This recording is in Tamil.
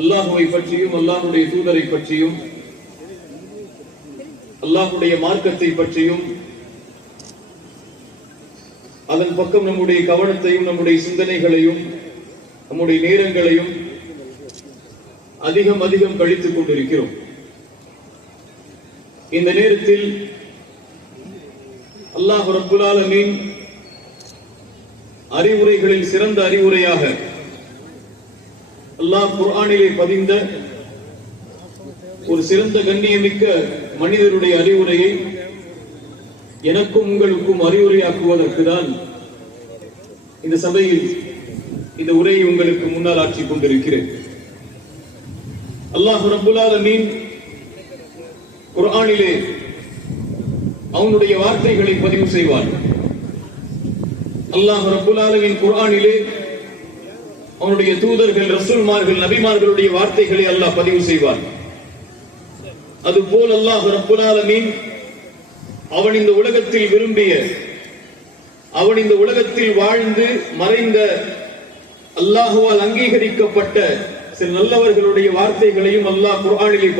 அல்லாஹுவை பற்றியும் அல்லாஹுடைய தூதரை பற்றியும் அல்லாஹுடைய மார்க்கத்தை பற்றியும் அதன் பக்கம் நம்முடைய கவனத்தையும் நம்முடைய சிந்தனைகளையும் நம்முடைய நேரங்களையும் அதிகம் அதிகம் கழித்துக் கொண்டிருக்கிறோம். இந்த நேரத்தில் அல்லாஹ் ரப்புல் ஆலமீன் அறிவுரைகளில் சிறந்த அறிவுரையாக அல்லாஹ் குர்ஆனிலே பதிந்த ஒரு சிறந்த கண்ணியமிக்க மனிதருடைய அறிவுரையை எனக்கும் உங்களுக்கும் அறிவுரையாக்குவதற்கு தான் இந்த சபையில் இந்த உரையை உங்களுக்கு முன்னால் ஆற்றிக் கொண்டிருக்கிறேன். அல்லாஹ் ரப்புல் ஆலமீன் குர்ஆனிலே அவனுடைய வார்த்தைகளை பதிவு செய்வார். அல்லாஹ் ரப்புல் ஆலமீன் குர்ஆனிலே அவனுடைய தூதர்கள், ரசூல்மார்கள், நபிமார்களுடைய வார்த்தைகளை அல்லாஹ் பதிவு செய்வார். அதுபோல் அல்லாஹ் ரப்புல் ஆலமீன் அவன் இந்த உலகத்தில் விரும்பிய, அவன் இந்த உலகத்தில் வாழ்ந்து மறைந்த அல்லாஹுவால் அங்கீகரிக்கப்பட்ட சில நல்லவர்களுடைய வார்த்தைகளையும் அல்லாஹ் குர்ஆனிலே